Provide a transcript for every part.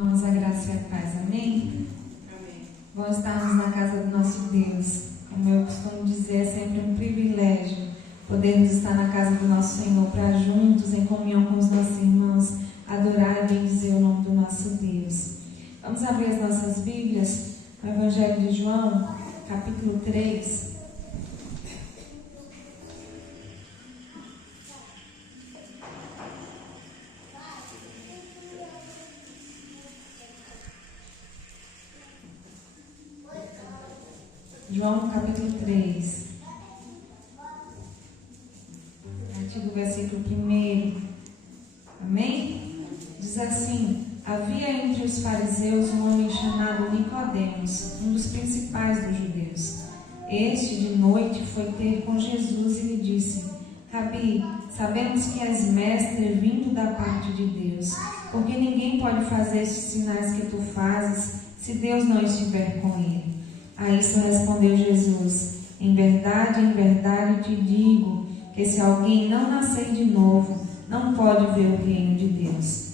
Irmãos, a graça e a paz, amém? Amém. Bom estarmos na casa do nosso Deus. Como eu costumo dizer, é sempre um privilégio podermos estar na casa do nosso Senhor para juntos, em comunhão com os nossos irmãos, adorar e bendizer o nome do nosso Deus. Vamos abrir as nossas Bíblias no Evangelho de João, capítulo 3. João capítulo 3, a partir do versículo 1, amém? Diz assim: havia entre os fariseus um homem chamado Nicodemos, um dos principais dos judeus. Este de noite foi ter com Jesus e lhe disse: Rabi, sabemos que és mestre vindo da parte de Deus, porque ninguém pode fazer estes sinais que tu fazes se Deus não estiver com ele. A isto respondeu Jesus: em verdade te digo, que se alguém não nascer de novo, não pode ver o reino de Deus.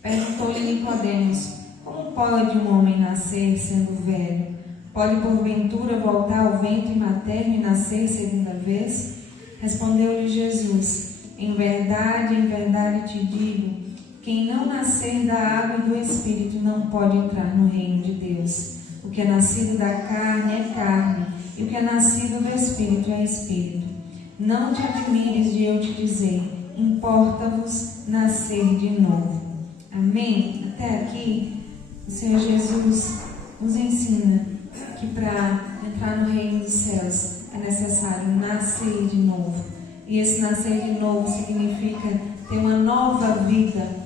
Perguntou-lhe Nicodemos: como pode um homem nascer sendo velho? Pode porventura voltar ao ventre materno e nascer segunda vez? Respondeu-lhe Jesus: em verdade te digo, quem não nascer da água e do Espírito não pode entrar no reino de Deus. O que é nascido da carne é carne, e o que é nascido do Espírito é Espírito. Não te admires de eu te dizer, importa-vos nascer de novo. Amém? Até aqui, o Senhor Jesus nos ensina que para entrar no reino dos céus é necessário nascer de novo. E esse nascer de novo significa ter uma nova vida.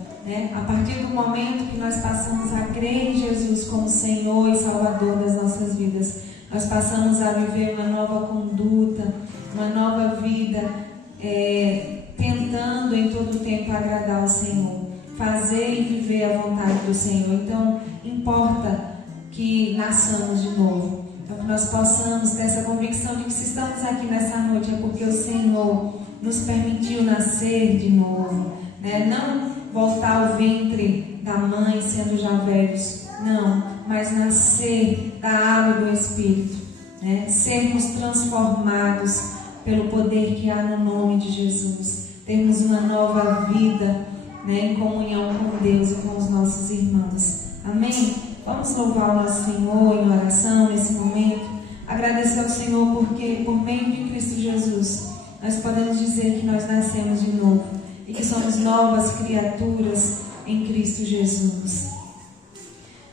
A partir do momento que nós passamos a crer em Jesus como Senhor e Salvador das nossas vidas, nós passamos a viver uma nova conduta, uma nova vida, tentando em todo o tempo agradar ao Senhor, fazer e viver a vontade do Senhor. Então, importa que nasçamos de novo. Então, que nós possamos ter essa convicção de que se estamos aqui nessa noite é porque o Senhor nos permitiu nascer de novo, Não voltar ao ventre da mãe sendo já velhos, não, mas nascer da água e do Espírito, sermos transformados pelo poder que há no nome de Jesus, termos uma nova vida, em comunhão com Deus e com os nossos irmãos, amém? Vamos louvar o nosso Senhor em oração nesse momento, agradecer ao Senhor porque por meio de Cristo Jesus nós podemos dizer que nós nascemos de novo e que somos novas criaturas em Cristo Jesus.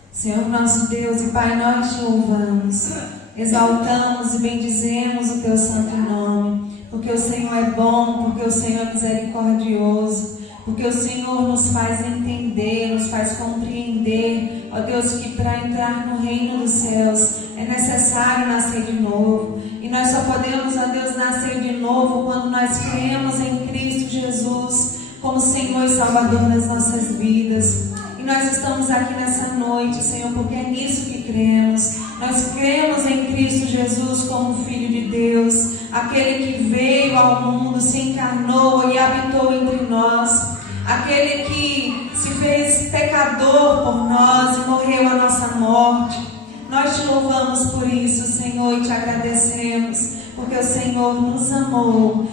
Senhor nosso Deus e Pai, nós te louvamos, exaltamos e bendizemos o teu santo nome, porque o Senhor é bom, porque o Senhor é misericordioso, porque o Senhor nos faz entender, nos faz compreender, ó Deus, que para entrar no reino dos céus é necessário nascer de novo. E nós só podemos, ó Deus, nascer de novo quando nós cremos em Cristo Jesus como Senhor e Salvador das nossas vidas. E nós estamos aqui nessa noite, Senhor, porque é nisso que cremos. Nós cremos em Cristo Jesus como Filho de Deus, aquele que veio ao mundo, se encarnou e habitou entre nós, aquele que se fez pecador por nós e morreu a nossa morte. Nós te louvamos por isso, Senhor, e te agradecemos, porque o Senhor nos amou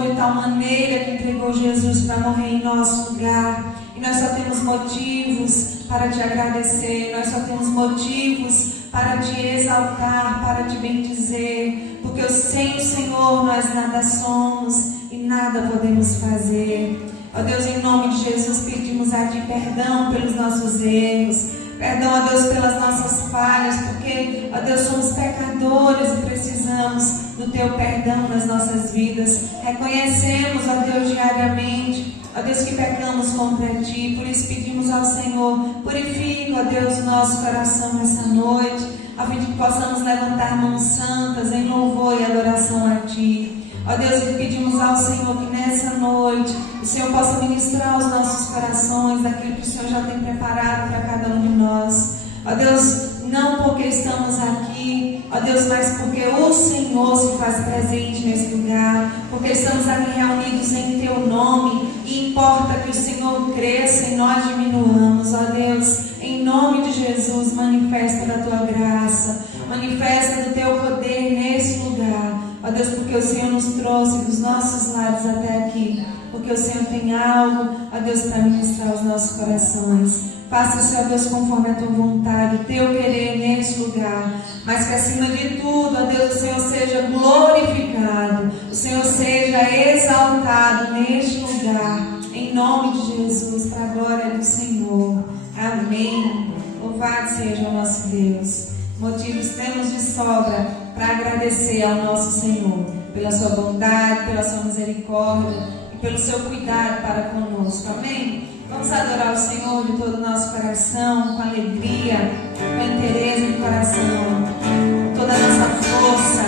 de tal maneira que entregou Jesus para morrer em nosso lugar. E nós só temos motivos para te agradecer, nós só temos motivos para te exaltar, para te bendizer, porque sem o Senhor nós nada somos e nada podemos fazer. Ó Deus, em nome de Jesus pedimos a ti perdão pelos nossos erros, perdão, ó Deus, pelas nossas falhas, porque, ó Deus, somos pecadores e precisamos do teu perdão nas nossas vidas. Reconhecemos, ó Deus, diariamente, ó Deus, que pecamos contra ti. Por isso pedimos ao Senhor, purifica, ó Deus, o nosso coração nessa noite, a fim de que possamos levantar mãos santas em louvor e adoração a ti. Ó Deus, e pedimos ao Senhor que nessa noite o Senhor possa ministrar os nossos corações daquilo que o Senhor já tem preparado para cada um de nós. Ó Deus, não porque estamos aqui, ó Deus, mas porque o Senhor se faz presente nesse lugar, porque estamos aqui reunidos em teu nome e importa que o Senhor cresça e nós diminuamos. clamamos, ó Deus, em nome de Jesus, manifesta da tua graça, manifesta do teu poder nesse lugar, ó Deus, porque o Senhor nos trouxe dos nossos lares até aqui, porque o Senhor tem algo, ó Deus, para ministrar os nossos corações. Faça, Senhor Deus, conforme a tua vontade, o teu querer neste lugar, mas que acima de tudo, ó Deus, o Senhor seja glorificado, o Senhor seja exaltado neste lugar, em nome de Jesus, para a glória do Senhor. Amém. Louvado seja o nosso Deus. Motivos temos de sobra para agradecer ao nosso Senhor, pela sua bondade, pela sua misericórdia e pelo seu cuidado para conosco. Amém? Vamos adorar o Senhor de todo o nosso coração, com alegria, com interesse de coração, com toda a nossa força.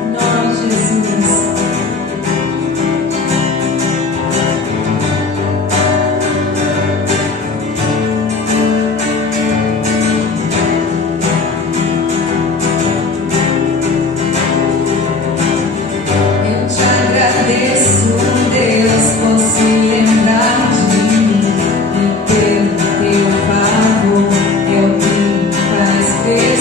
Em nome de Jesus. Deus,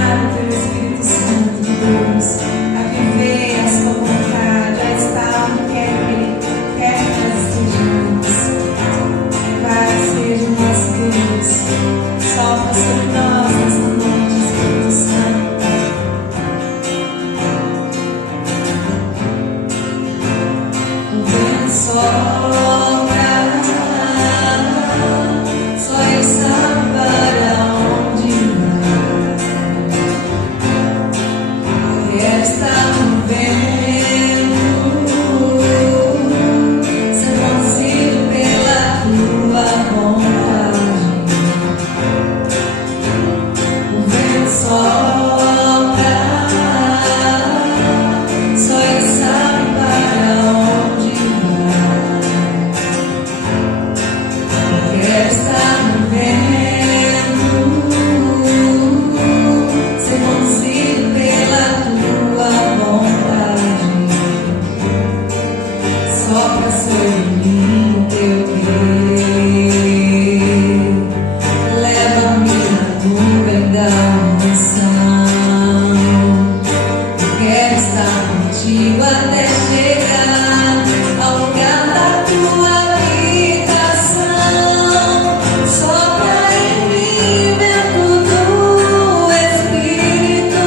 preparado pelo Espírito Santo de Deus a viver a sua vontade, a estar onde quer que Ele quer que nós estejamos. Pai, seja o nosso Deus, sopra sobre nós nessa noite, Espírito Santo. O vento sopra, só Ele sabe para onde vai. Quero estar no vento, ser conduzido pela tua vontade. O vento sopra, só Ele sabe para onde vai. Quero estar no vento, ser conduzido pela tua vontade. Sopra sobre mim o teu querer, leva-me na nuvem da unção. Quero estar contigo até chegar ao lugar da tua habitação. Sopra em mim, vento do Espírito,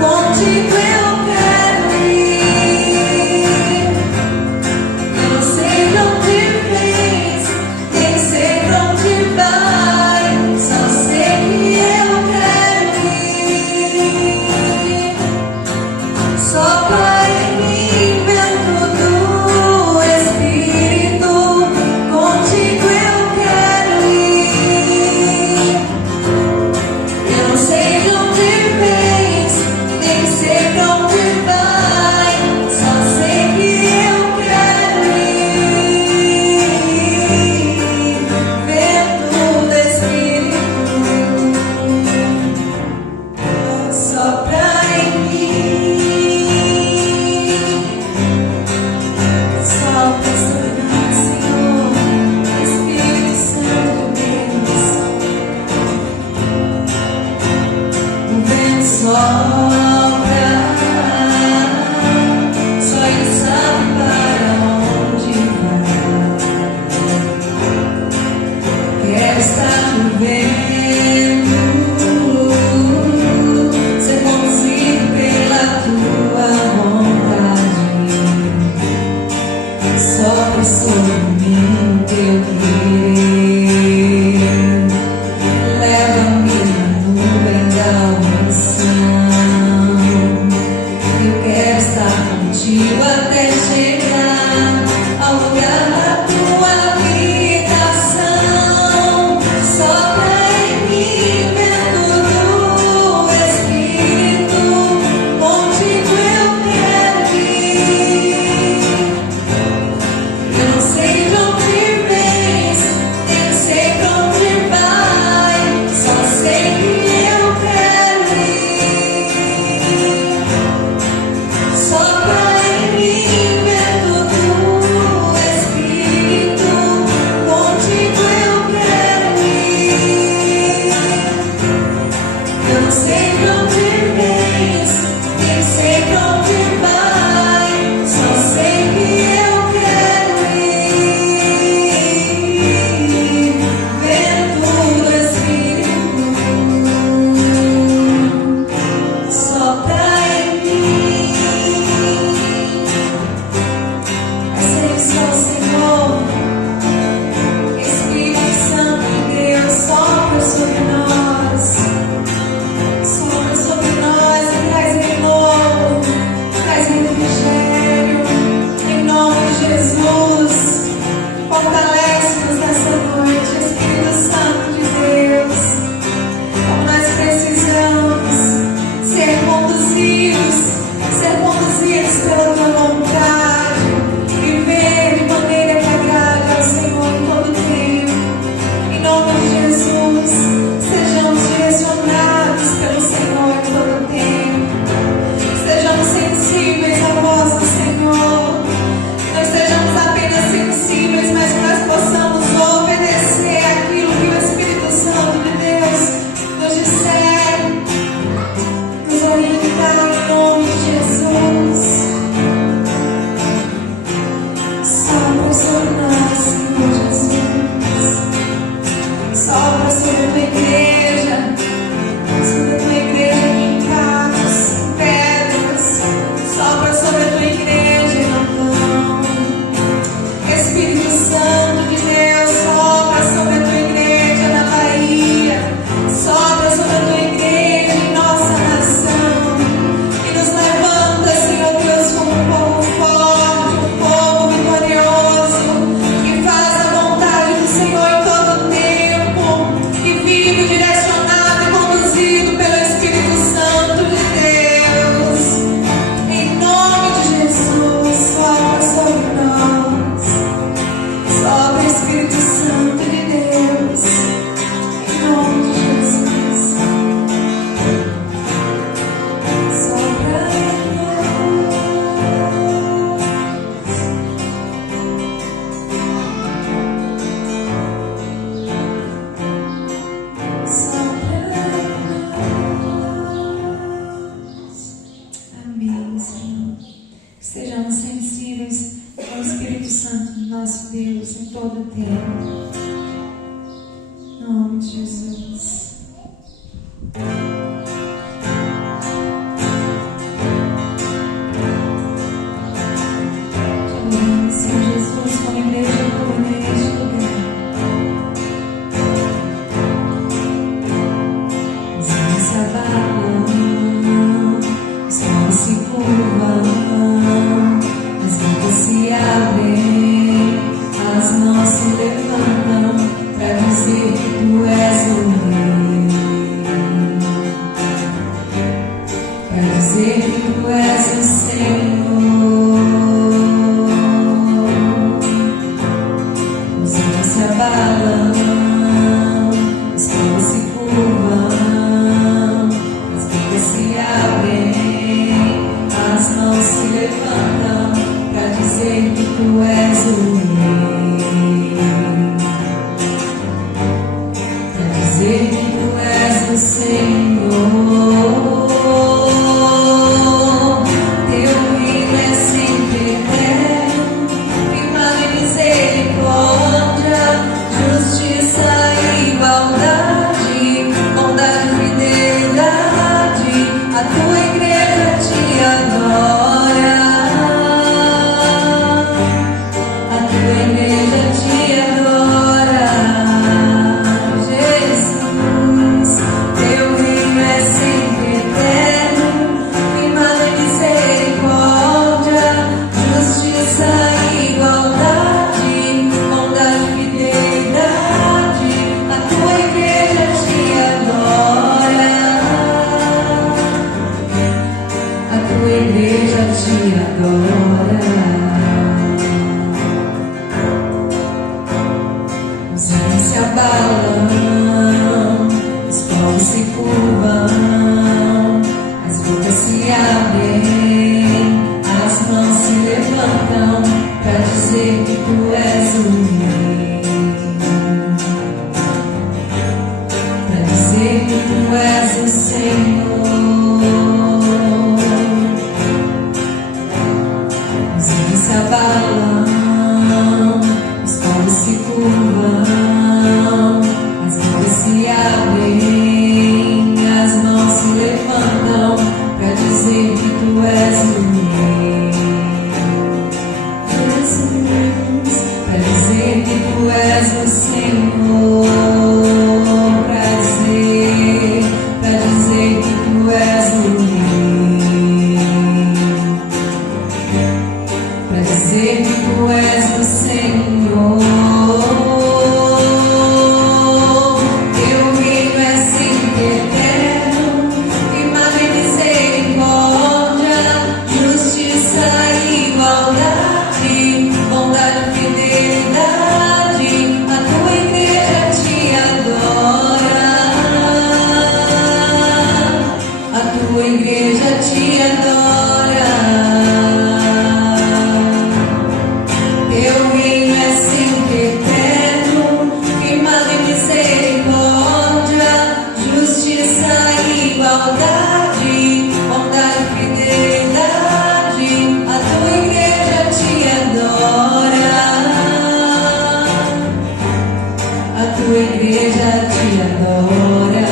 contigo eu quero ir. Eu não sei de onde vens, nem sei pra onde vai, só sei que eu quero ir. Sopra em mim, vento do Espírito, contigo eu quero ir. Eu não sei de onde vens, nem sei pra onde vai, só sei que eu quero ir. Vento do Espírito, sopra em mim, sopra sobre nós, Senhor, Espírito Santo de Deus. O vento sopra, só Ele sabe para onde vai. Quero estar no vento, ser conduzido pela tua vontade. Sopra sobre mim o teu querer, leva-me na nuvem da unção. Eu quero estar contigo até chegar ao lugar da tua habitação. Sopra em mim, vento do Espírito, contigo eu quero ir. Eu não sei de onde vens, nem sei pra onde vai, só sei que eu quero ir. Sopra em mim, vento do Espírito, contigo eu quero ir. Eu não sei pra onde vens, nem sei pra onde vai, só sei que eu quero ir. Vento do Espírito, sopra em mim. Essa é o Senhor, Espírito Santo de Deus, sopra sobre nós e traz renovo. todo o tempo. Em nome de Jesus. Senhor Jesus, como igreja, eu neste lugar. Os céus se abalam, os céus se curvam, as bocas se abrem, as mãos se levantam para dizer que tu és o Rei, para dizer que tu és o Senhor. Se abalam, os céus se curvam, as bocas se abrem, as mãos se levantam para dizer que tu és o Rei, para dizer que tu és o Senhor. Teu reino é sempre eterno, firmado em misericórdia, justiça e igualdade, bondade e fidelidade. A tua igreja te adora, a tua igreja te adora. Jesus, teu reino é sempre eterno, firmado em misericórdia, justiça e igualdade, bondade e fidelidade. A tua igreja te adora, a tua igreja te adora. Os céus se abalam, os povos se curvam, as bocas se abrem, as mãos se levantam para dizer que tu és o Rei, para dizer que tu és o Senhor. Os céus se abalam, os povos se curvam, as bocas se abrem, as mãos se levantam para dizer que tu és o Rei. Jesus, para dizer que tu és o Senhor, para dizer que tu és o Rei, para dizer que tu és o Senhor. Teu reino é sempre eterno, firmado em misericórdia, justiça e igualdade, bondade e fidelidade. A tua igreja te adora, a tua igreja te adora. Teu reino é sempre eterno, firmado em misericórdia, justiça e igualdade, bondade e fidelidade. A tua igreja te adora, a tua igreja te adora.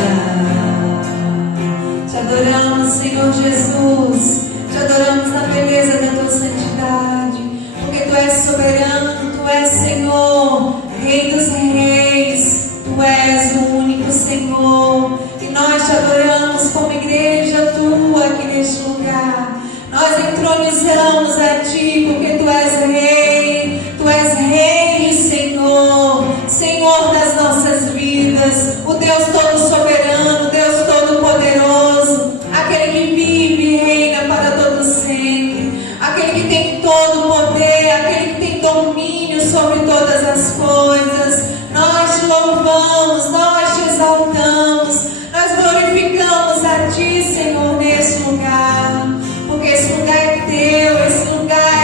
Te adoramos, Senhor Jesus, te adoramos na beleza da tua santidade, porque tu és soberano, tu és Senhor, Rei dos reis, tu és o único Senhor, e nós te adoramos como igreja tua aqui neste lugar. Nós entronizamos a ti, porque tu és Rei, Senhor, Senhor das nossas vidas, o Deus todo soberano, Deus todo poderoso, aquele que vive e reina para todo sempre, aquele que tem todo o poder, aquele que tem domínio sobre todas as coisas. Nós te louvamos, nós te exaltamos, nós glorificamos a ti, Senhor, neste lugar, porque esse lugar é teu, esse lugar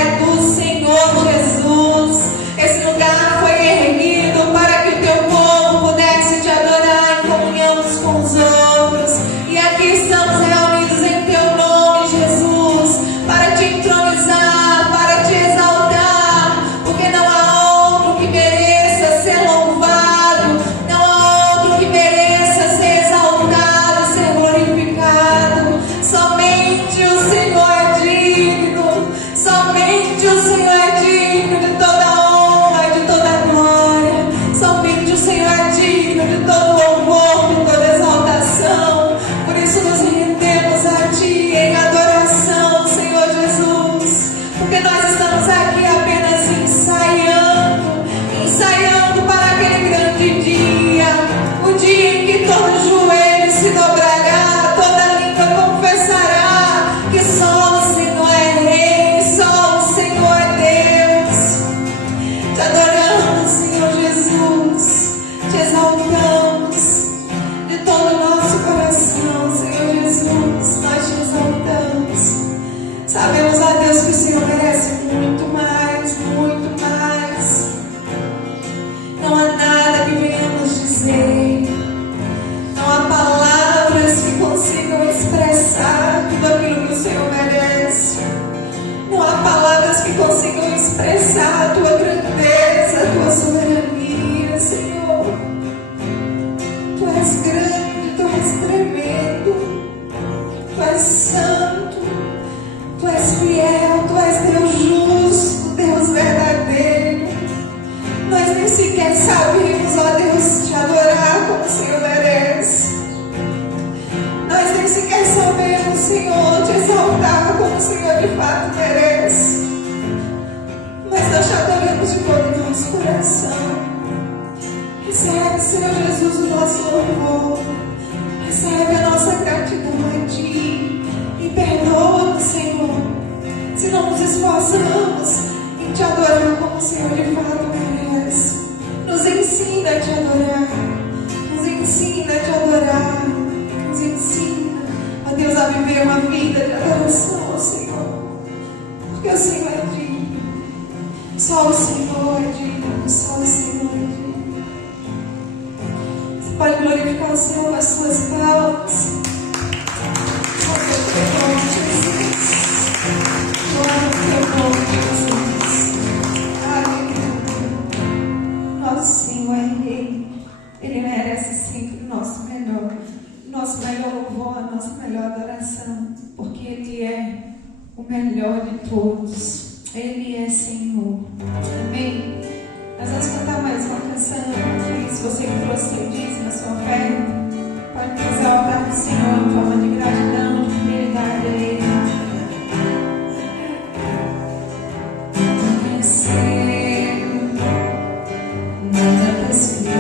expressar a tua grandeza, a tua soberania, Senhor. Tu és grande, tu és tremendo, tu és santo, tu és fiel, tu és Deus justo, Deus verdadeiro. Nós nem sequer sabemos, ó Deus, te adorar como o Senhor merece. Nós nem sequer sabemos, Senhor, te exaltar como o Senhor de fato merece. Mas nós te adoramos de todo o nosso coração. Recebe, Senhor Jesus, o nosso louvor. Recebe a nossa gratidão a Ti. E perdoa-nos, Senhor, se não nos esforçamos em te adorar como o Senhor de fato merece. Nos ensina a te adorar. Nos ensina a te adorar. Nos ensina, ó Deus, a viver uma vida de adoração ao Senhor. Porque o Senhor é digno. Só o Senhor é digno. Só o Senhor é digno. Você pode glorificar o Senhor com as suas palmas. Glória ao teu nome, Jesus. Glória ao teu nome, Jesus. Aleluia. Nosso Senhor é Rei. Ele merece sempre o nosso melhor. Nosso melhor louvor, a nossa melhor adoração. Porque Ele é o melhor de todos. Ele é Senhor. Amém? Nós vamos cantar mais uma canção aqui. Se você trouxe seu dízimo, a sua oferta, pode trazer ao altar do Senhor em forma de gratidão, de fidelidade a Ele. Nada pesquei,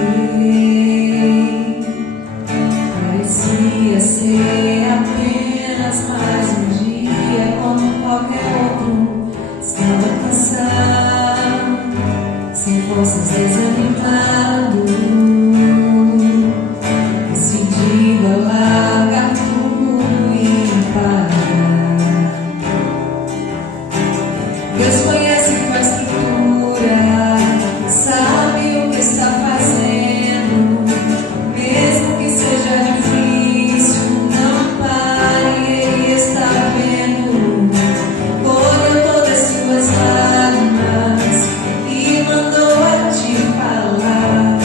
parecia ser apenas mais um dia como qualquer outro. Estava cansado, sem forças, desanimado, decidido a largar tudo e parar. Deus conhece tua estrutura, sabe o que está fazendo. Mesmo que seja difícil, não pare, Ele está vendo. Colheu todas suas lágrimas e mandou a te falar.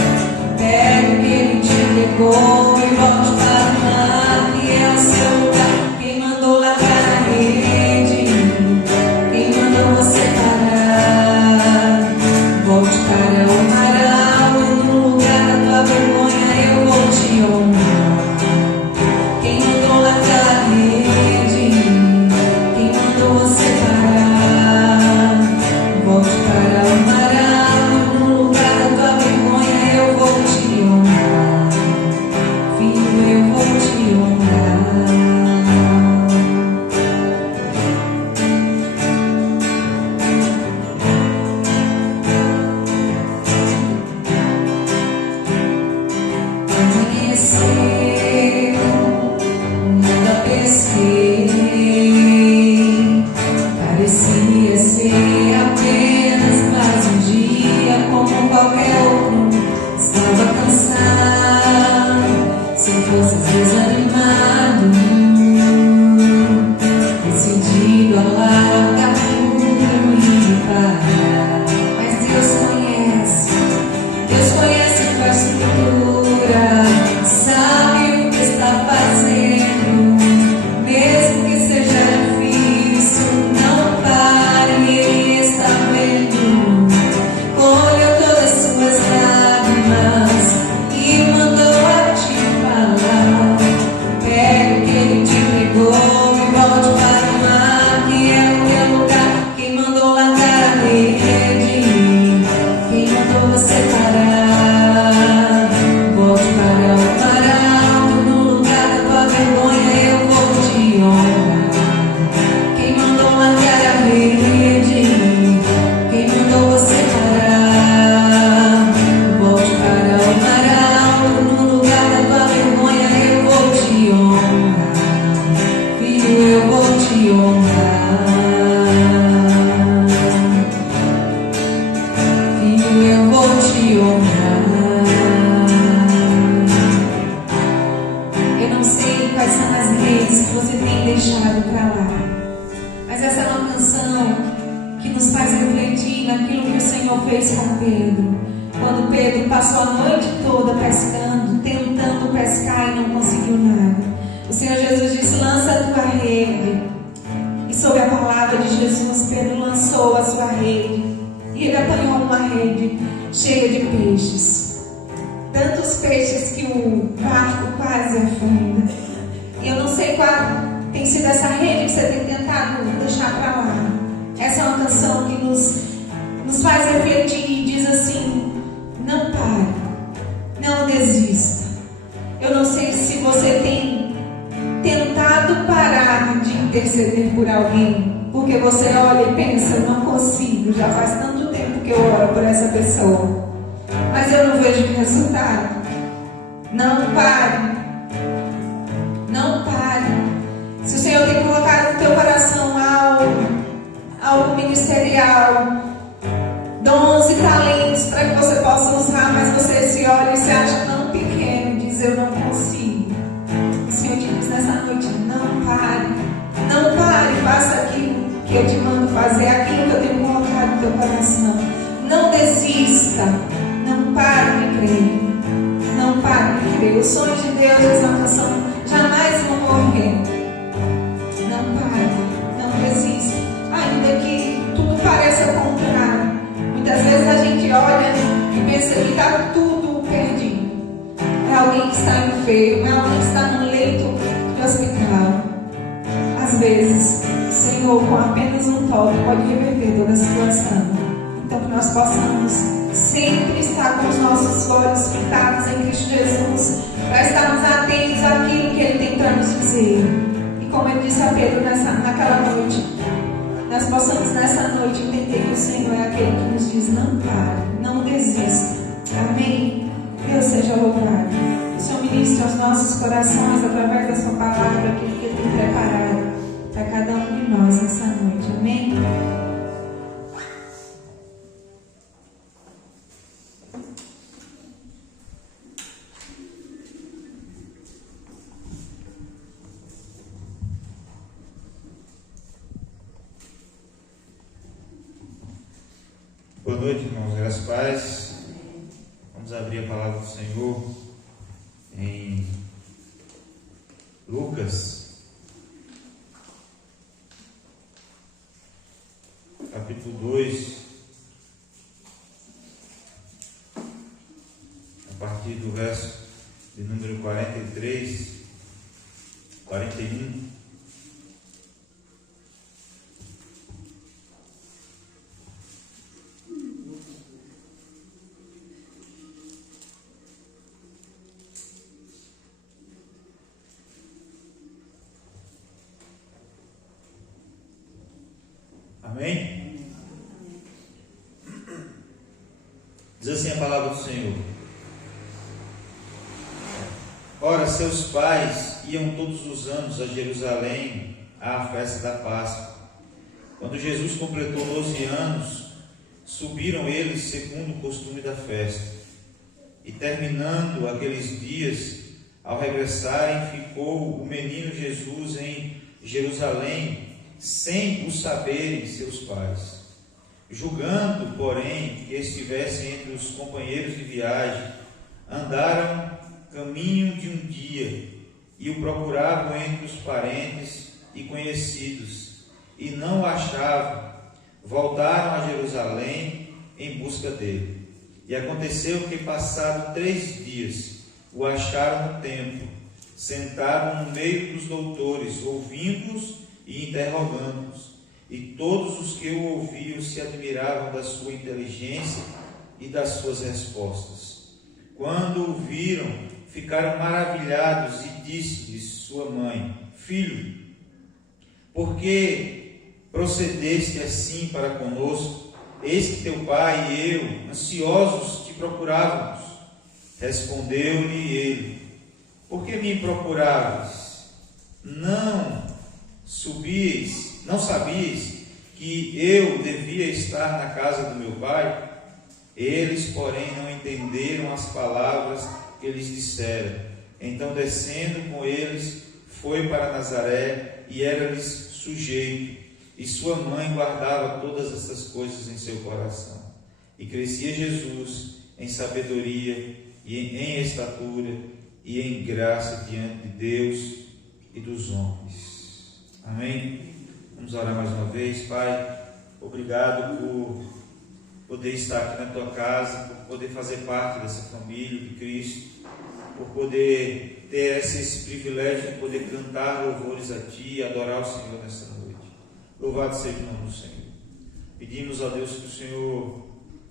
Pega o que Ele te entregou e volte para o mar, que é o seu lugar. Quem mandou largar a rede? Quem mandou você parar? Volte para o mar alto, no lugar da tua vergonha eu vou te honrar. Quem mandou largar a rede? Quem mandou você parar? Volte para o mar alto, no lugar da tua vergonha eu vou te honrar. Filho, eu vou te honrar. Amanheceu, nada pesquei, parecia ser apenas mais um dia como qualquer outro. Estava cansado, sem forças, desanimado, decidido a largar tudo e parar. Mas Deus conhece a tua estrutura, sabe o que está fazendo. Mesmo que seja difícil, não pare, Ele está vendo. Colheu todas suas lágrimas e mandou a te falar. Pega o que Ele te entregou e volte para o mar, que é o teu lugar. Quem mandou largar a rede? Quem mandou você parar? Volte para o mar alto, no lugar da tua vergonha eu vou te honrar. Quem mandou largar a rede? Quem mandou você parar? Volte para o mar alto, no lugar da tua vergonha eu vou te honrar. Filho, eu vou te honrar. Filho, eu vou te honrar. Eu não sei quais são as redes que você tem deixado para lá, mas essa é uma canção que nos faz refletir naquilo que o Senhor fez com Pedro. Quando Pedro passou a noite toda pescando, tentando pescar e não conseguiu nada, o Senhor Jesus disse: lança a tua rede. E sob a palavra de Jesus, Pedro lançou a sua rede. E ele apanhou uma rede cheia de peixes. Tantos peixes que o barco quase afunda. E eu não sei qual tem sido essa rede que você tem tentado deixar para lá. Essa é uma canção que nos faz refletir e diz assim: não pare, não desista. Eu não sei se você tem tentado parar de interceder por alguém, porque você olha e pensa: eu não consigo, já faz tanto tempo que eu oro por essa pessoa, mas eu não vejo resultado. Não pare, não pare. Se o Senhor tem colocado no teu coração algo ministerial, dons e talentos para que você possa usar, mas você se olha e se acha tão pequeno e diz: eu não consigo. O Senhor te diz nessa noite: não pare, não pare, faça aquilo que eu te mando fazer, aquilo que eu tenho colocado no teu coração. Não desista, não pare de crer, não pare de crer. Os sonhos de Deus, essa canção, jamais vão morrer. Não pare, não desista, ainda que tudo pareça contrário. Muitas vezes a gente olha e pensa que está tudo perdido. É alguém que está enfermo, é alguém que está no leito de hospital. Às vezes, o Senhor, com apenas um toque, pode reverter toda a situação. Então, que nós possamos sempre estar com os nossos olhos fitados em Cristo Jesus, para estarmos atentos àquilo que Ele tem para nos dizer. E como Ele disse a Pedro naquela noite, nós possamos nessa noite entender que o Senhor é aquele que nos diz: não pare, não desista. Amém? Deus seja louvado. O Senhor ministre aos nossos corações através da sua palavra, aquilo que Ele tem preparado para cada um de nós nessa noite. Amém? Boa noite, irmãos, graças a paz. Vamos abrir a palavra do Senhor em Lucas, capítulo 2, a partir do verso de número 43, 41. Amém? Diz assim a palavra do Senhor: ora, seus pais iam todos os anos a Jerusalém à festa da Páscoa. Quando Jesus completou 12 anos, subiram eles segundo o costume da festa. E terminando aqueles dias, ao regressarem, ficou o menino Jesus em Jerusalém, sem o saberem seus pais. Julgando, porém, que estivessem entre os companheiros de viagem, andaram caminho de um dia e o procuravam entre os parentes e conhecidos, e não o achavam. Voltaram a Jerusalém em busca dele. E aconteceu que, passado 3 dias, o acharam no templo, sentado no meio dos doutores, ouvindo-os e interrogando-os. E todos os que o ouviam se admiravam da sua inteligência e das suas respostas. Quando o viram, ficaram maravilhados, e disse-lhes sua mãe: filho, por que procedeste assim para conosco? Eis que teu pai e eu, ansiosos, te procurávamos. Respondeu-lhe ele: por que me procuravas? Não sabias que eu devia estar na casa do meu pai? Eles, porém, não entenderam as palavras que lhes disseram. Então, descendo com eles, foi para Nazaré e era-lhes sujeito. e sua mãe guardava todas essas coisas em seu coração. E crescia Jesus em sabedoria e em estatura e em graça diante de Deus e dos homens. Amém? Vamos orar mais uma vez. Pai, obrigado por poder estar aqui na tua casa, por poder fazer parte dessa família de Cristo, por poder ter esse privilégio de poder cantar louvores a Ti e adorar o Senhor nessa noite. Louvado seja o nome do Senhor. Pedimos, ó Deus, que o Senhor,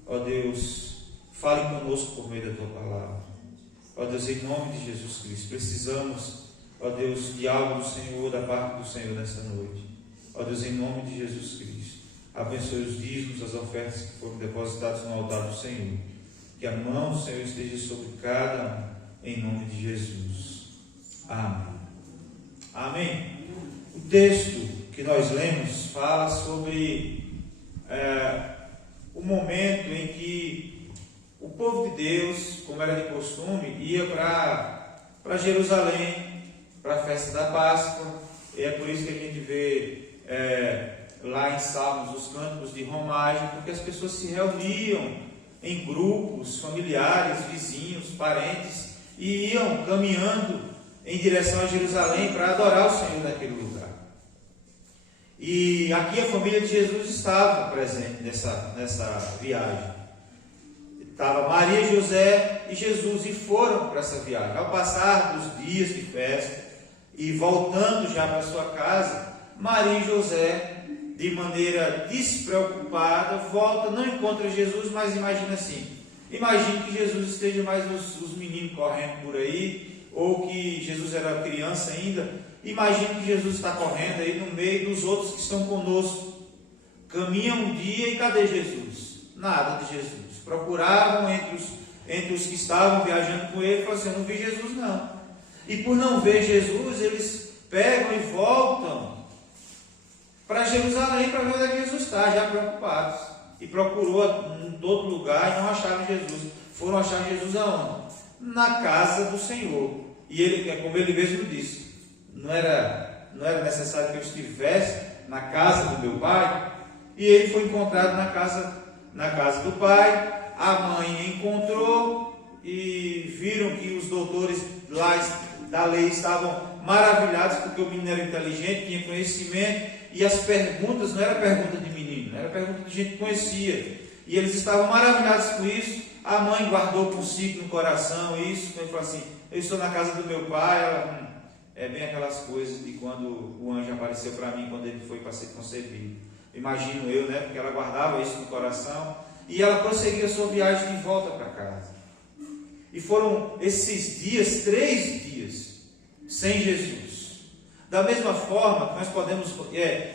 ó Deus, fale conosco por meio da Tua palavra. Ó Deus, em nome de Jesus Cristo, precisamos, ó Deus, de algo do Senhor, da parte do Senhor nessa noite. Ó Deus, em nome de Jesus Cristo, abençoe os dízimos, as ofertas que foram depositadas no altar do Senhor. Que a mão do Senhor esteja sobre cada um, em nome de Jesus. Amém. Amém. O texto que nós lemos fala sobre o momento em que o povo de Deus, como era de costume, ia para Jerusalém, para a festa da Páscoa. E é por isso que a gente vê lá em Salmos os cânticos de romagem, porque as pessoas se reuniam em grupos familiares, vizinhos, parentes, e iam caminhando em direção a Jerusalém para adorar o Senhor naquele lugar. E aqui a família de Jesus estava presente nessa viagem. Estava Maria, José e Jesus, e foram para essa viagem. Ao passar dos dias de festa e voltando já para sua casa, Maria e José, de maneira despreocupada, volta, não encontra Jesus, mas imagina assim, imagine que Jesus esteja mais os meninos correndo por aí, ou que Jesus era criança ainda. Imagine que Jesus está correndo aí no meio dos outros que estão conosco. Caminha um dia e cadê Jesus? Nada de Jesus. Procuravam entre os que estavam viajando com ele e falaram assim: eu não vi Jesus não. E por não ver Jesus, eles pegam e voltam para Jerusalém para ver onde é que Jesus está, já preocupados. E procurou em todo lugar e não acharam Jesus. Foram achar Jesus aonde? Na casa do Senhor. E ele, como ele mesmo disse, não era necessário que eu estivesse na casa do meu pai. E ele foi encontrado na casa do pai. A mãe encontrou e viram que os doutores lá da lei estavam maravilhados, porque o menino era inteligente, tinha conhecimento, e as perguntas não era pergunta de menino, era pergunta de gente que conhecia, e eles estavam maravilhados com isso. A mãe guardou consigo no coração isso, então ele falou assim: eu estou na casa do meu pai. Ela, é bem aquelas coisas de quando o anjo apareceu para mim, quando ele foi para ser concebido. Imagino eu, né? Porque ela guardava isso no coração, e ela prosseguiu a sua viagem de volta para casa. E foram esses dias, 3 dias, sem Jesus. Da mesma forma, nós podemos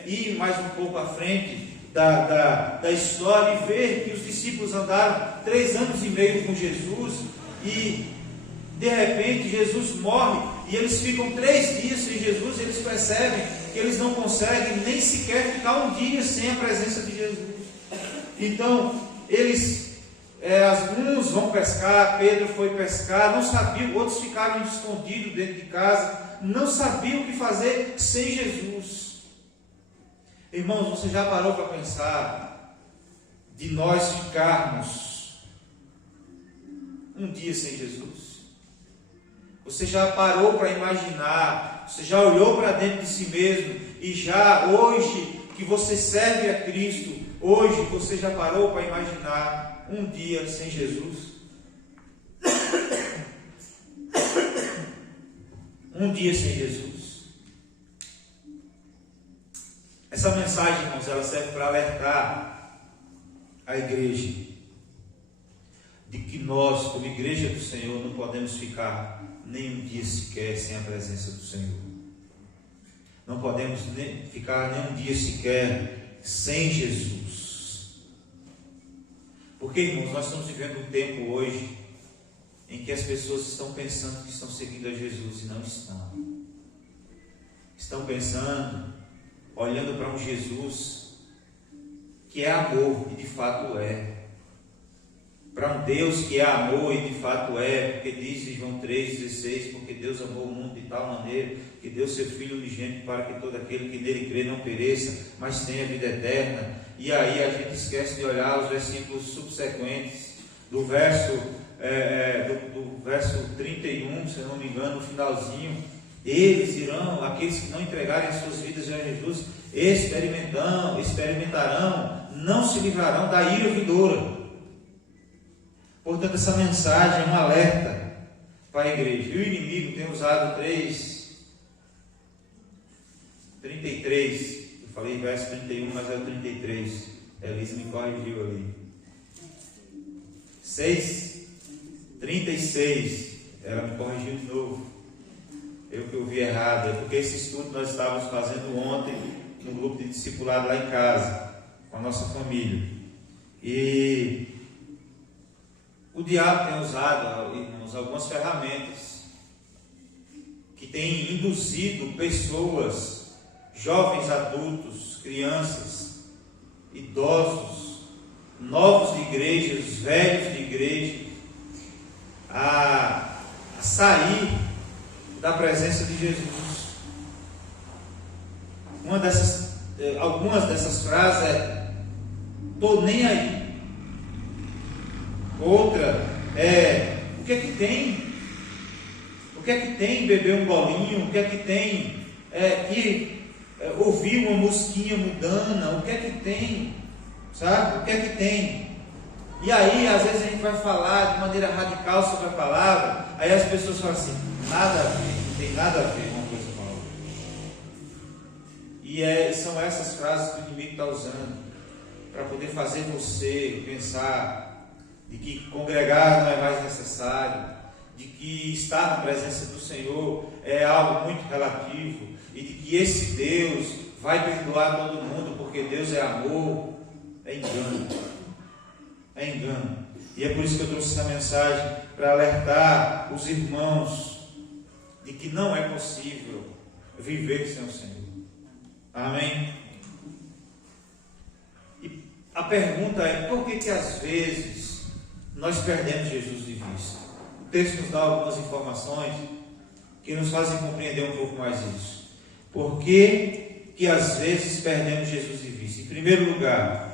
ir mais um pouco à frente da história e ver que os discípulos andaram 3 anos e meio com Jesus, e de repente Jesus morre, e eles ficam 3 dias sem Jesus, e eles percebem que eles não conseguem nem sequer ficar um dia sem a presença de Jesus. Então, alguns vão pescar, Pedro foi pescar, não sabiam, outros ficaram escondidos dentro de casa, não sabiam o que fazer sem Jesus. Irmãos, você já parou para pensar de nós ficarmos um dia sem Jesus? Você já parou para imaginar, você já olhou para dentro de si mesmo, e já hoje que você serve a Cristo, hoje você já parou para imaginar um dia sem Jesus? Um dia sem Jesus. Essa mensagem, irmãos, ela serve para alertar a igreja de que nós, como igreja do Senhor, não podemos ficar nem um dia sequer sem a presença do Senhor. Não podemos ficar nem um dia sequer sem Jesus. Porque, irmãos, nós estamos vivendo um tempo hoje em que as pessoas estão pensando que estão seguindo a Jesus e não estão. Estão pensando, olhando para um Jesus que é amor, e de fato é. para um Deus que é amor, e de fato é, porque diz em João 3,16, porque Deus amou o mundo de tal maneira que deu seu Filho unigênito para que todo aquele que nele crê não pereça, mas tenha vida eterna. E aí a gente esquece de olhar os versículos subsequentes, do verso 31, se eu não me engano, no finalzinho. Eles irão, aqueles que não entregarem as suas vidas a Jesus, experimentarão, não se livrarão da ira vindoura. Portanto, essa mensagem é um alerta para a igreja. E o inimigo tem usado 33. Eu falei verso 31, mas é o 33. A Elisa me corrigiu ali. 36. Ela me corrigiu de novo. Eu que ouvi errado. É porque esse estudo nós estávamos fazendo ontem no grupo de discipulado lá em casa, com a nossa família. E o diabo tem usado, irmãos, algumas ferramentas que têm induzido pessoas, jovens adultos, crianças, idosos, novos de igrejas, velhos de igreja, a sair da presença de Jesus. Algumas dessas frases é: "tô nem aí". Outra é: o que é que tem? O que é que tem beber um bolinho? O que é que tem ouvir uma musiquinha mudana? O que é que tem? Sabe? O que é que tem? E aí, às vezes a gente vai falar de maneira radical sobre a palavra, aí as pessoas falam assim: nada a ver, não tem nada a ver uma coisa com a outra. E são essas frases que o inimigo está usando para poder fazer você pensar de que congregar não é mais necessário, de que estar na presença do Senhor é algo muito relativo, e de que esse Deus vai perdoar todo mundo porque Deus é amor. É engano. É engano. E é por isso que eu trouxe essa mensagem, para alertar os irmãos de que não é possível viver sem o Senhor. Amém? E a pergunta é: por que às vezes nós perdemos Jesus de vista? O texto nos dá algumas informações que nos fazem compreender um pouco mais isso. Por que às vezes perdemos Jesus de vista? Em primeiro lugar,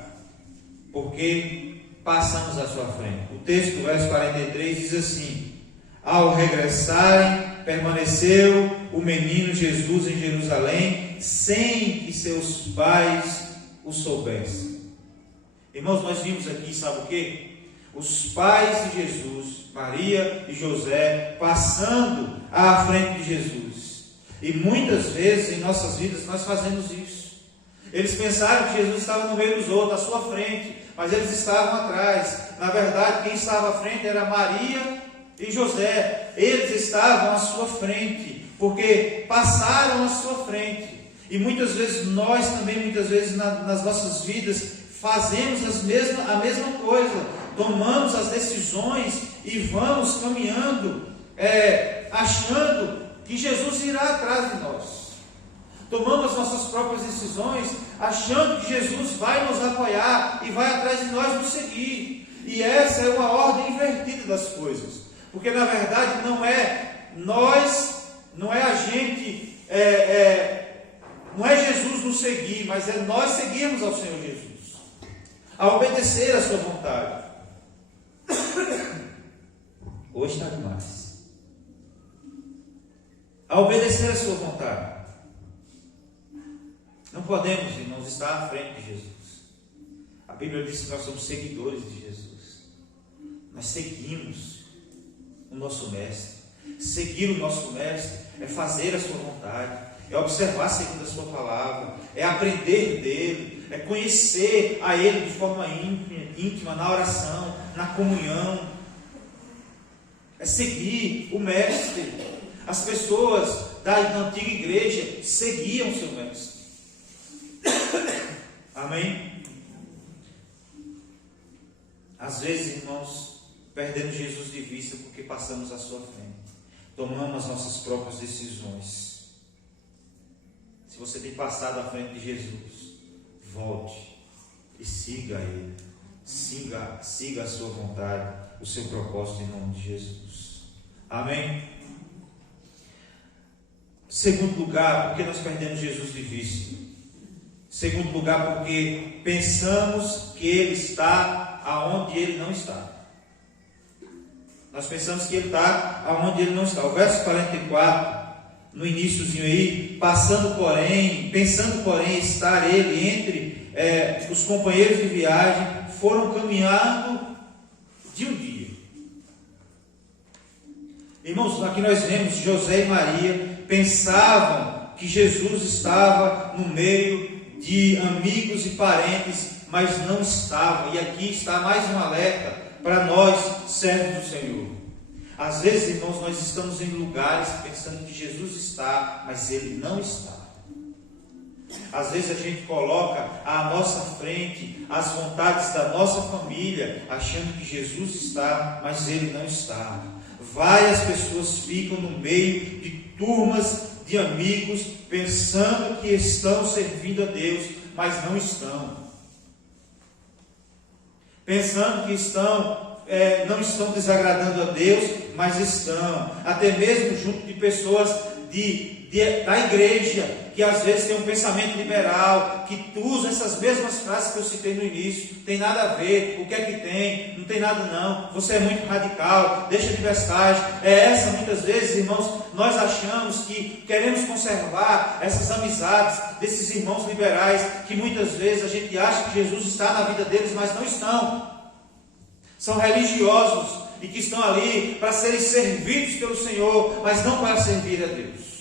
porque passamos à sua frente. O texto, verso 43, diz assim: ao regressarem, permaneceu o menino Jesus em Jerusalém, sem que seus pais o soubessem. Irmãos, nós vimos aqui, sabe o que? Os pais de Jesus, Maria e José, passando à frente de Jesus. E muitas vezes em nossas vidas nós fazemos isso. Eles pensaram que Jesus estava no meio dos outros, à sua frente, mas eles estavam atrás. Na verdade, quem estava à frente era Maria e José. Eles estavam à sua frente, porque passaram à sua frente. E muitas vezes nós também, nas nossas vidas, fazemos a mesma coisa. Tomamos as decisões e vamos caminhando, achando que Jesus irá atrás de nós. Tomamos nossas próprias decisões, achando que Jesus vai nos apoiar e vai atrás de nós nos seguir. E essa é uma ordem invertida das coisas. Porque na verdade não é Jesus nos seguir, mas é nós seguirmos ao Senhor Jesus, a obedecer a sua vontade. Hoje está demais. A obedecer a sua vontade. Não podemos, irmãos, estar à frente de Jesus. A Bíblia diz que nós somos seguidores de Jesus. Nós seguimos o nosso Mestre. Seguir o nosso Mestre é fazer a sua vontade, é observar segundo a sua palavra, é aprender dele, é conhecer a ele de forma íntima, na oração, na comunhão. É seguir o Mestre. As pessoas da antiga igreja seguiam o seu Mestre. Amém? Às vezes, irmãos, perdemos Jesus de vista porque passamos à sua frente. Tomamos as nossas próprias decisões. Se você tem passado à frente de Jesus, volte e siga Ele. siga a sua vontade, o seu propósito em nome de Jesus. Amém? Segundo lugar, porque nós perdemos Jesus de vista. Segundo lugar, porque pensamos que Ele está aonde Ele não está. Nós pensamos que Ele está aonde Ele não está. O verso 44, no iníciozinho aí, pensando porém estar Ele entre os companheiros de viagem, foram caminhando de um dia. Irmãos, aqui nós vemos José e Maria pensavam que Jesus estava no meio de amigos e parentes, mas não estava. E aqui está mais um alerta para nós, servos do Senhor. Às vezes, irmãos, nós estamos em lugares pensando que Jesus está, mas Ele não está. Às vezes a gente coloca à nossa frente as vontades da nossa família, achando que Jesus está, mas Ele não está. Várias pessoas ficam no meio de turmas de amigos, pensando que estão servindo a Deus, mas não estão. Pensando que não estão desagradando a Deus, mas estão. Até mesmo junto de pessoas da igreja, que às vezes tem um pensamento liberal, que usam essas mesmas frases que eu citei no início. Tem nada a ver, o que é que tem? Não tem nada não, você é muito radical, deixa de bestagem. Muitas vezes, irmãos, nós achamos que queremos conservar essas amizades desses irmãos liberais, que muitas vezes a gente acha que Jesus está na vida deles, mas não estão. São religiosos e que estão ali para serem servidos pelo Senhor, mas não para servir a Deus.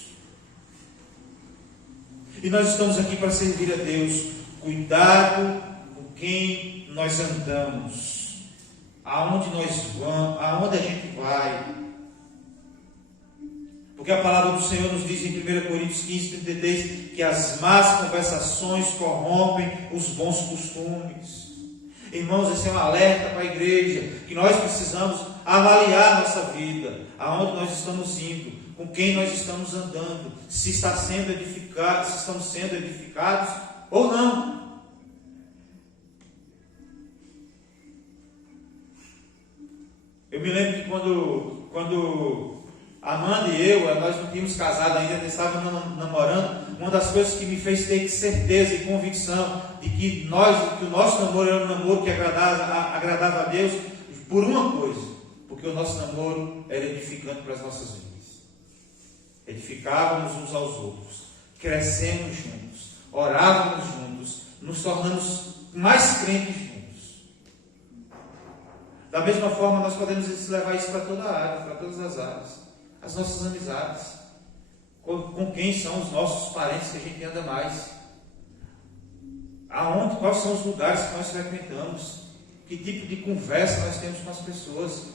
E nós estamos aqui para servir a Deus. Cuidado com quem nós andamos, aonde nós vamos, aonde a gente vai. Porque a palavra do Senhor nos diz em 1 Coríntios 15:33 que as más conversações corrompem os bons costumes. Irmãos, esse é um alerta para a igreja, que nós precisamos avaliar nossa vida, aonde nós estamos indo, com quem nós estamos andando, se estamos sendo edificados ou não. Eu me lembro que quando Amanda e eu, nós não tínhamos casado ainda, nós estávamos namorando, uma das coisas que me fez ter certeza e convicção de que o nosso namoro era um namoro que agradava a Deus, por uma coisa, porque o nosso namoro era edificante para as nossas vidas. Edificávamos uns aos outros, crescemos juntos, orávamos juntos, nos tornamos mais crentes juntos. Da mesma forma, nós podemos levar isso para toda a área, para todas as áreas. As nossas amizades, com quem são os nossos parentes que a gente anda mais, quais são os lugares que nós frequentamos, que tipo de conversa nós temos com as pessoas.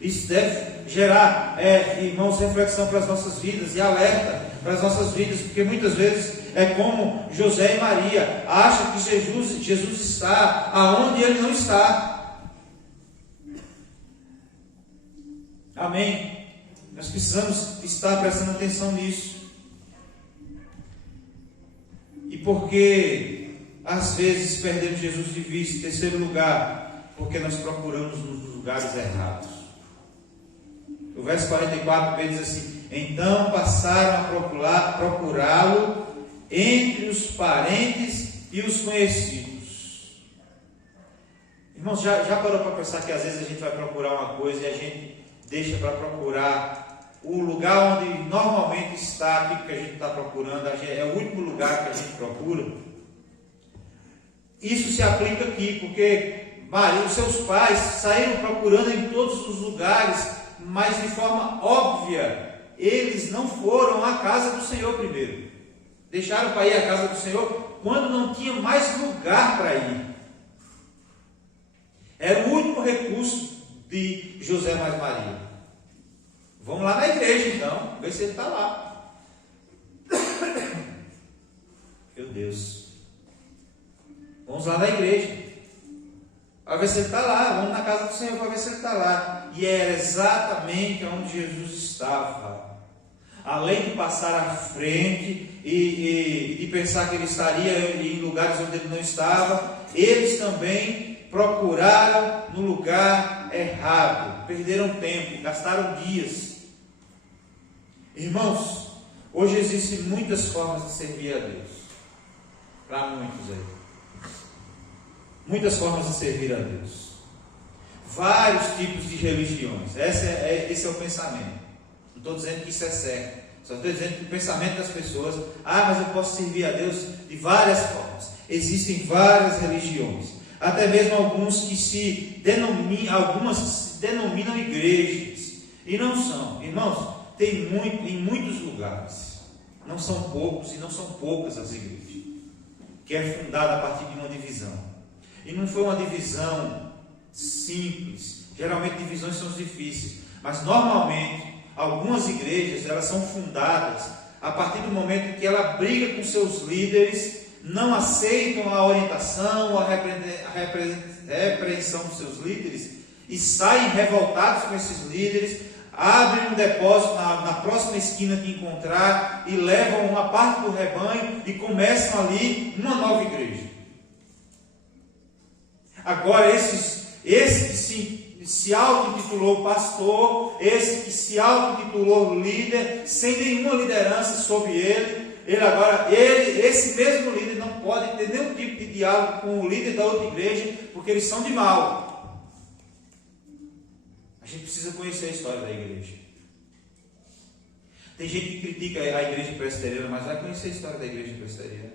Isso deve gerar, irmãos, reflexão para as nossas vidas e alerta para as nossas vidas, porque muitas vezes é como José e Maria acham que Jesus está aonde Ele não está. Amém? Nós precisamos estar prestando atenção nisso. E porque às vezes perdemos Jesus de vista. Em terceiro lugar, porque nós procuramos nos lugares errados. O verso 44b diz assim: então passaram a procurá-lo entre os parentes e os conhecidos. Irmãos, já parou para pensar que às vezes a gente vai procurar uma coisa e a gente deixa para procurar o lugar onde normalmente está aquilo que a gente está procurando, é o último lugar que a gente procura? Isso se aplica aqui, porque Maria, os seus pais saíram procurando em todos os lugares, mas de forma óbvia, eles não foram à casa do Senhor primeiro. Deixaram para ir à casa do Senhor quando não tinha mais lugar para ir. Era o último recurso de José mais Maria. Vamos lá na igreja então, ver se ele está lá. Meu Deus. Vamos lá na igreja, para ver se ele está lá. Vamos na casa do Senhor para ver se ele está lá. E era exatamente onde Jesus estava. Além de passar à frente e de pensar que ele estaria em lugares onde ele não estava, eles também procuraram no lugar errado, perderam tempo, gastaram dias. Irmãos, hoje existem muitas formas de servir a Deus, para muitos aí, muitas formas de servir a Deus, vários tipos de religiões. Esse é o pensamento. Não estou dizendo que isso é certo, só estou dizendo que o pensamento das pessoas: mas eu posso servir a Deus de várias formas. Existem várias religiões, até mesmo algumas se denominam igrejas, e não são. Irmãos, tem em muitos lugares, não são poucos e não são poucas as igrejas, que é fundada a partir de uma divisão, e não foi uma divisão simples. Geralmente divisões são difíceis, mas normalmente algumas igrejas, elas são fundadas a partir do momento que ela briga com seus líderes, não aceitam a orientação, a repreensão dos seus líderes, e saem revoltados com esses líderes, abrem um depósito na próxima esquina que encontrar, e levam uma parte do rebanho e começam ali uma nova igreja. Agora, esse que se auto-intitulou pastor, esse que se auto-intitulou líder, sem nenhuma liderança sobre ele, esse mesmo líder não pode ter nenhum tipo de diálogo com o líder da outra igreja, porque eles são de mal. A gente precisa conhecer a história da igreja. Tem gente que critica a igreja presbiteriana, mas vai conhecer a história da igreja presbiteriana.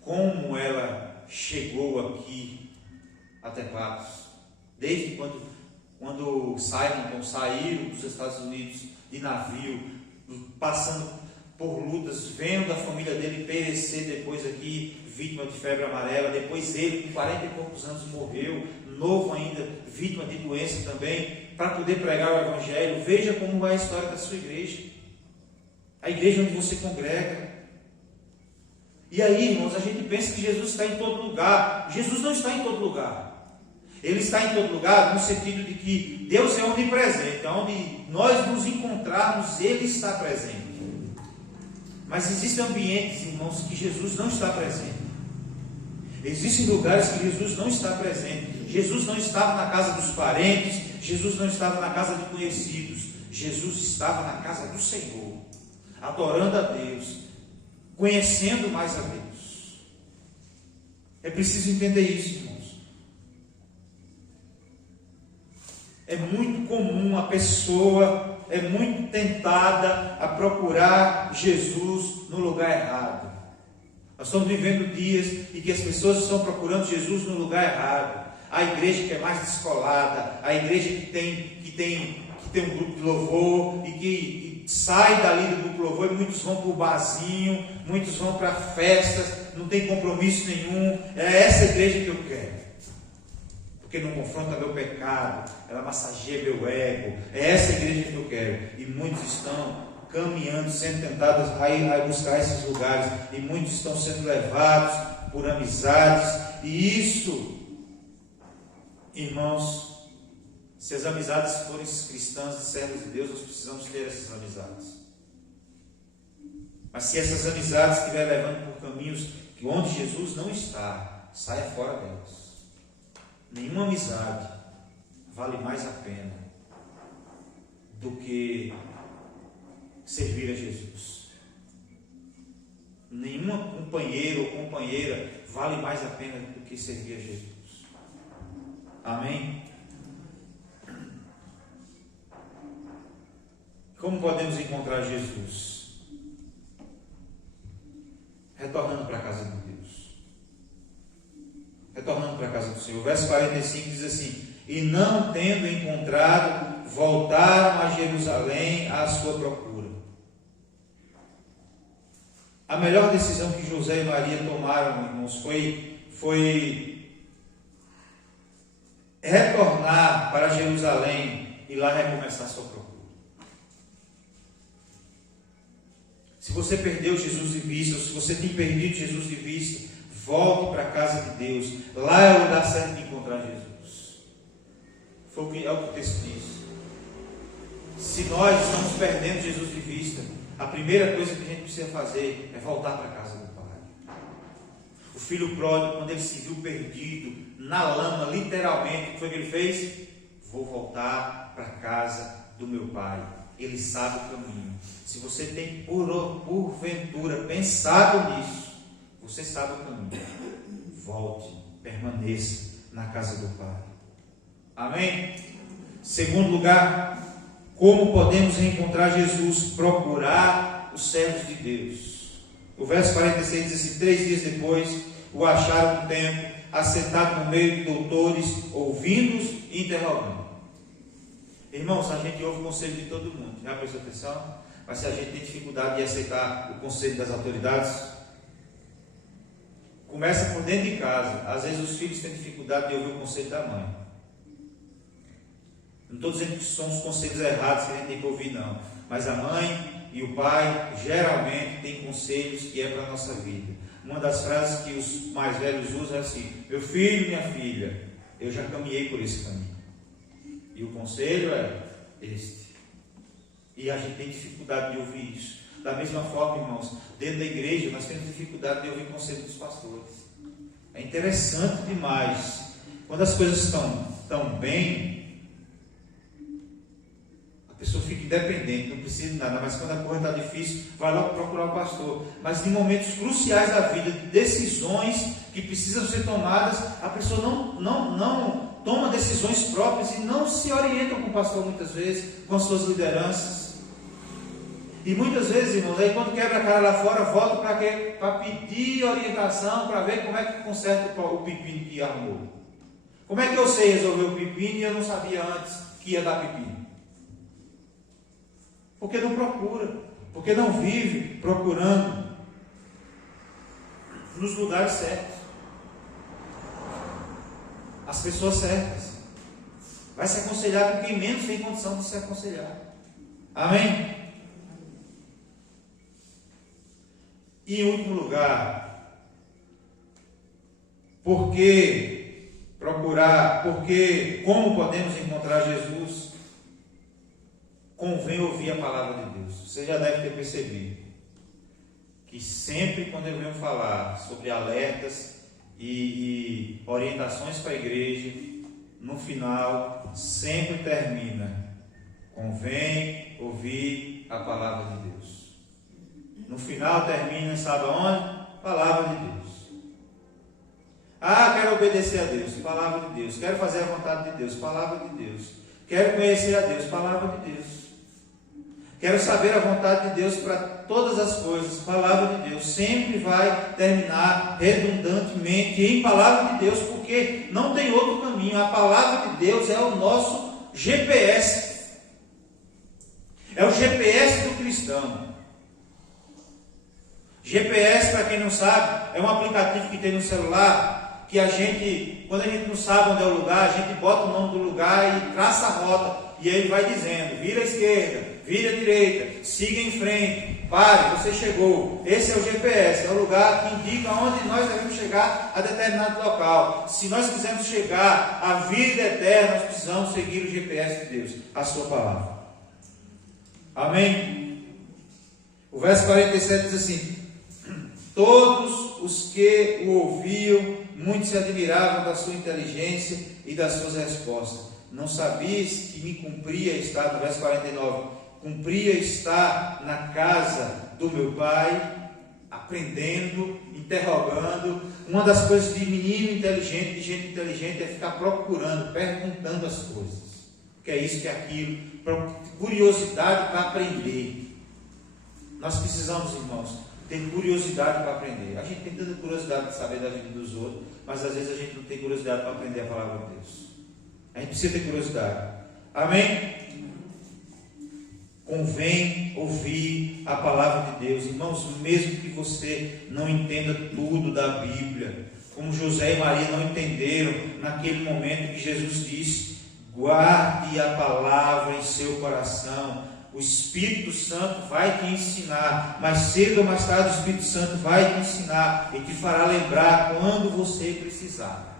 Como ela chegou aqui até Patos. Desde quando saíram dos Estados Unidos de navio, passando por lutas, vendo a família dele perecer depois aqui, vítima de febre amarela. Depois ele, com 40 e poucos anos, morreu, novo ainda, vítima de doença também, para poder pregar o Evangelho. Veja como é a história da sua igreja, a igreja onde você congrega. E aí, irmãos, a gente pensa que Jesus está em todo lugar. Jesus não está em todo lugar. Ele está em todo lugar no sentido de que Deus é onipresente, onde nós nos encontrarmos, Ele está presente. Mas existem ambientes, irmãos, que Jesus não está presente. Existem lugares que Jesus não está presente. Jesus não estava na casa dos parentes, Jesus não estava na casa de conhecidos. Jesus estava na casa do Senhor, adorando a Deus, conhecendo mais a Deus. É preciso entender isso, irmãos. É muito comum a pessoa, é muito tentada a procurar Jesus no lugar errado. Nós estamos vivendo dias em que as pessoas estão procurando Jesus no lugar errado. A igreja que é mais descolada, a igreja que tem um grupo de louvor e que sai dali do grupo de louvor, e muitos vão para o barzinho, muitos vão para festas, não tem compromisso nenhum. É essa igreja que eu quero, porque não confronta meu pecado, ela massageia meu ego. É essa igreja que eu quero. E muitos estão caminhando, sendo tentados a buscar esses lugares, e muitos estão sendo levados por amizades. E isso, irmãos, se as amizades forem cristãs e servos de Deus, nós precisamos ter essas amizades. Mas se essas amizades estiverem levando por caminhos onde Jesus não está, saia fora delas. Nenhuma amizade vale mais a pena do que servir a Jesus. Nenhuma companheiro ou companheira vale mais a pena do que servir a Jesus. Amém? Como podemos encontrar Jesus? Retornando para a casa de Deus. Retornando para a casa do Senhor. O verso 45 diz assim: e não tendo encontrado, voltaram a Jerusalém à sua procura. A melhor decisão que José e Maria tomaram, irmãos, foi retornar para Jerusalém e lá recomeçar a sua procura. Se você perdeu Jesus de vista, ou se você tem perdido Jesus de vista, volte para a casa de Deus. Lá é o lugar certo de encontrar Jesus. É o que o texto diz. Se nós estamos perdendo Jesus de vista, a primeira coisa que a gente precisa fazer é voltar para a casa do Pai. O filho pródigo, quando ele se viu perdido, na lama, literalmente, o que foi que ele fez? Vou voltar para a casa do meu pai. Ele sabe o caminho. Se você tem porventura pensado nisso, você sabe o caminho. Volte, permaneça na casa do pai. Amém? Segundo lugar, como podemos encontrar Jesus? Procurar os servos de Deus. O verso 46 diz assim: 3 dias depois, o acharam no templo, assentado no meio de doutores, ouvindo-os e interrogando. Irmãos, a gente ouve o conselho de todo mundo, já prestou atenção? Mas se a gente tem dificuldade de aceitar o conselho das autoridades, começa por dentro de casa. Às vezes os filhos têm dificuldade de ouvir o conselho da mãe. Não estou dizendo que são os conselhos errados que a gente tem que ouvir, não. Mas a mãe e o pai geralmente têm conselhos que é para a nossa vida. Uma das frases que os mais velhos usam é assim: meu filho, minha filha, eu já caminhei por esse caminho. E o conselho é este. E a gente tem dificuldade de ouvir isso. Da mesma forma, irmãos, dentro da igreja nós temos dificuldade de ouvir o conselho dos pastores. É interessante demais. Quando as coisas estão tão bem, a pessoa fica independente, não precisa de nada. Mas quando a coisa está difícil, vai logo procurar o pastor. Mas em momentos cruciais da vida, de decisões que precisam ser tomadas, a pessoa não toma decisões próprias e não se orienta com o pastor muitas vezes, com as suas lideranças. E muitas vezes, irmãos, aí quando quebra a cara lá fora, volta para quê? Para pedir orientação, para ver como é que conserta o pepino que arrumou. Como é que eu sei resolver o pepino e eu não sabia antes que ia dar pepino? Porque não procura, porque não vive procurando nos lugares certos, as pessoas certas. Vai se aconselhar com quem menos tem condição de se aconselhar. Amém? E em último lugar, como podemos encontrar Jesus? Convém ouvir a palavra de Deus. Você já deve ter percebido que sempre quando eu venho falar sobre alertas e orientações para a igreja, no final sempre termina: convém ouvir a palavra de Deus. No final termina, sabe aonde? Palavra de Deus. Quero obedecer a Deus, palavra de Deus. Quero fazer a vontade de Deus, palavra de Deus. Quero conhecer a Deus, palavra de Deus. Quero saber a vontade de Deus para todas as coisas, palavra de Deus. Sempre vai terminar redundantemente em palavra de Deus, porque não tem outro caminho. A palavra de Deus é o nosso GPS. É o GPS do cristão. GPS, para quem não sabe, é um aplicativo que tem no celular, que a gente, quando a gente não sabe onde é o lugar, a gente bota o nome do lugar e traça a rota, e aí ele vai dizendo: vira à esquerda, vira à direita, siga em frente, pare, você chegou. Esse é o GPS, é o lugar que indica onde nós devemos chegar a determinado local. Se nós quisermos chegar à vida eterna, nós precisamos seguir o GPS de Deus, a sua palavra. Amém? O verso 47 diz assim: todos os que o ouviam, muitos se admiravam da sua inteligência e das suas respostas. Não sabias que me cumpria estar, no verso 49, cumpria estar na casa do meu pai, aprendendo, interrogando. Uma das coisas de menino inteligente, de gente inteligente, é ficar procurando, perguntando as coisas. Que é isso, que é aquilo, curiosidade para aprender. Nós precisamos, irmãos, ter curiosidade para aprender. A gente tem tanta curiosidade de saber da vida dos outros, mas às vezes a gente não tem curiosidade para aprender a palavra de Deus. A gente precisa ter curiosidade. Amém? Convém ouvir a palavra de Deus. Irmãos, mesmo que você não entenda tudo da Bíblia, como José e Maria não entenderam naquele momento que Jesus disse: guarde a palavra em seu coração. O Espírito Santo vai te ensinar, mais cedo ou mais tarde o Espírito Santo vai te ensinar e te fará lembrar quando você precisar.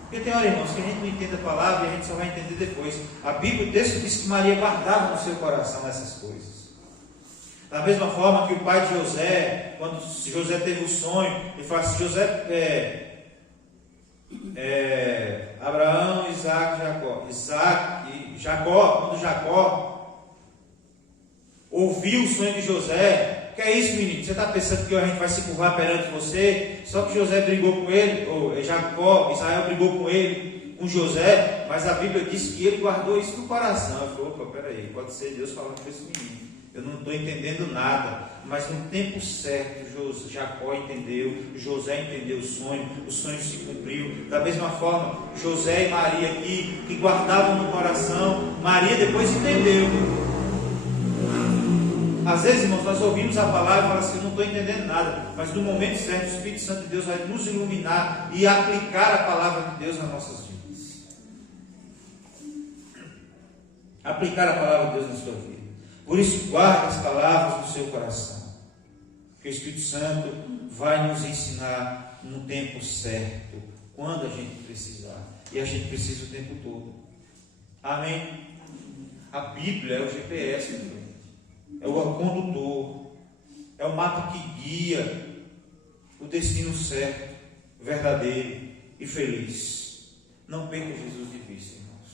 Porque tem hora, irmãos, que a gente não entende a palavra e a gente só vai entender depois. A Bíblia, o texto diz que Maria guardava no seu coração essas coisas. Da mesma forma que o pai de José, quando José teve o sonho, ele fala assim: Abraão, Isaac, Jacó, quando Jacó ouviu o sonho de José, que é isso, menino? Você está pensando que a gente vai se curvar perante você? Só que José brigou com ele, ou Israel brigou com ele, com José, mas a Bíblia diz que ele guardou isso no coração. Ele falou: opa, peraí, pode ser Deus falando com esse menino. Eu não estou entendendo nada, mas no tempo certo, Jacó entendeu, José entendeu o sonho se cumpriu. Da mesma forma, José e Maria aqui, que guardavam no coração, Maria depois entendeu. Às vezes, irmãos, nós ouvimos a palavra e falamos assim: eu não estou entendendo nada, mas no momento certo, o Espírito Santo de Deus vai nos iluminar e aplicar a palavra de Deus nas nossas vidas. Aplicar a palavra de Deus na sua vida. Por isso, guarde as palavras no seu coração, porque o Espírito Santo vai nos ensinar no tempo certo, quando a gente precisar, e a gente precisa o tempo todo. Amém? A Bíblia é o GPS, é o condutor, é o mapa que guia o destino certo, verdadeiro e feliz. Não perca Jesus de vista, irmãos.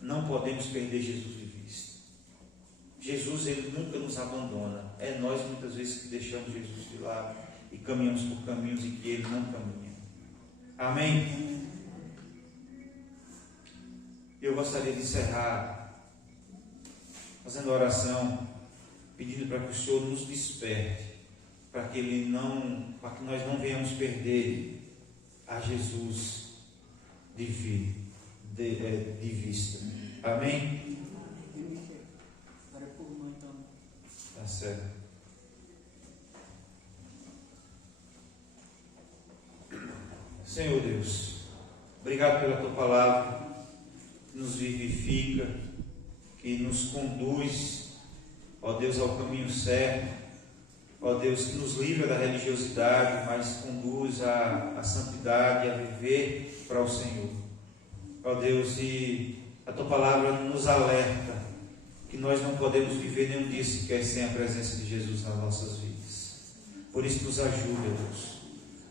Não podemos perder Jesus de vista. Jesus, ele nunca nos abandona. É nós muitas vezes que deixamos Jesus de lado e caminhamos por caminhos em que ele não caminha. Amém? Eu gostaria de encerrar fazendo oração, pedindo para que o Senhor nos desperte, para que nós não venhamos perder a Jesus de vista. Amém? Tá certo. Senhor Deus, obrigado pela tua palavra, que nos vivifica, que nos conduz, ó Deus, ao caminho certo, ó Deus, que nos livra da religiosidade, mas conduz à santidade, a viver para o Senhor. Ó Deus, e a tua palavra nos alerta que nós não podemos viver nenhum dia sequer sem a presença de Jesus nas nossas vidas. Por isso nos ajuda, Deus,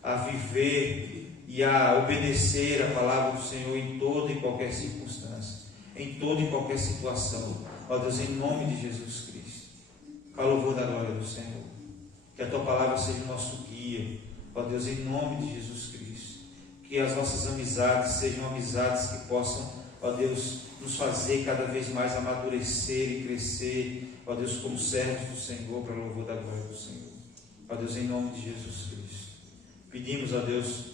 a viver e a obedecer a palavra do Senhor em toda e qualquer circunstância, em toda e qualquer situação. Ó Deus, em nome de Jesus Cristo, com a louvor da glória do Senhor, que a tua palavra seja o nosso guia. Ó Deus, em nome de Jesus Cristo, que as nossas amizades sejam amizades que possam, ó Deus, nos fazer cada vez mais amadurecer e crescer, ó Deus, como servos do Senhor, para o louvor da glória do Senhor. Ó Deus, em nome de Jesus Cristo, pedimos, ó Deus,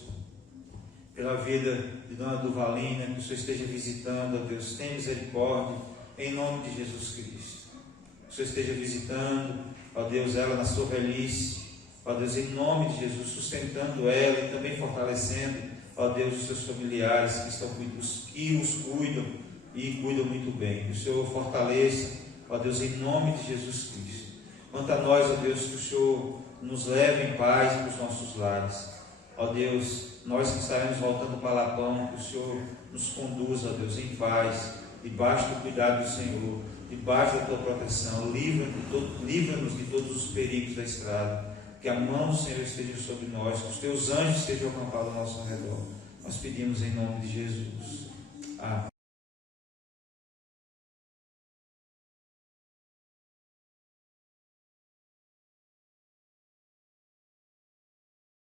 pela vida de Dona Duvalina, que o Senhor esteja visitando, ó Deus, tenha misericórdia, em nome de Jesus Cristo. Que o Senhor esteja visitando, ó Deus, ela na sua velhice, ó Deus, em nome de Jesus, sustentando ela e também fortalecendo, ó Deus, os seus familiares que os cuidam e cuidam muito bem. Que o Senhor fortaleça, ó Deus, em nome de Jesus Cristo. Quanto a nós, ó Deus, que o Senhor nos leve em paz para os nossos lares. Ó Deus, nós que estaremos voltando para Lapão, que o Senhor nos conduza, ó Deus, em paz, debaixo do cuidado do Senhor, debaixo da tua proteção. Livra-nos de todos os perigos da estrada. Que a mão do Senhor esteja sobre nós, que os teus anjos estejam acampados ao nosso redor. Nós pedimos em nome de Jesus. Amém.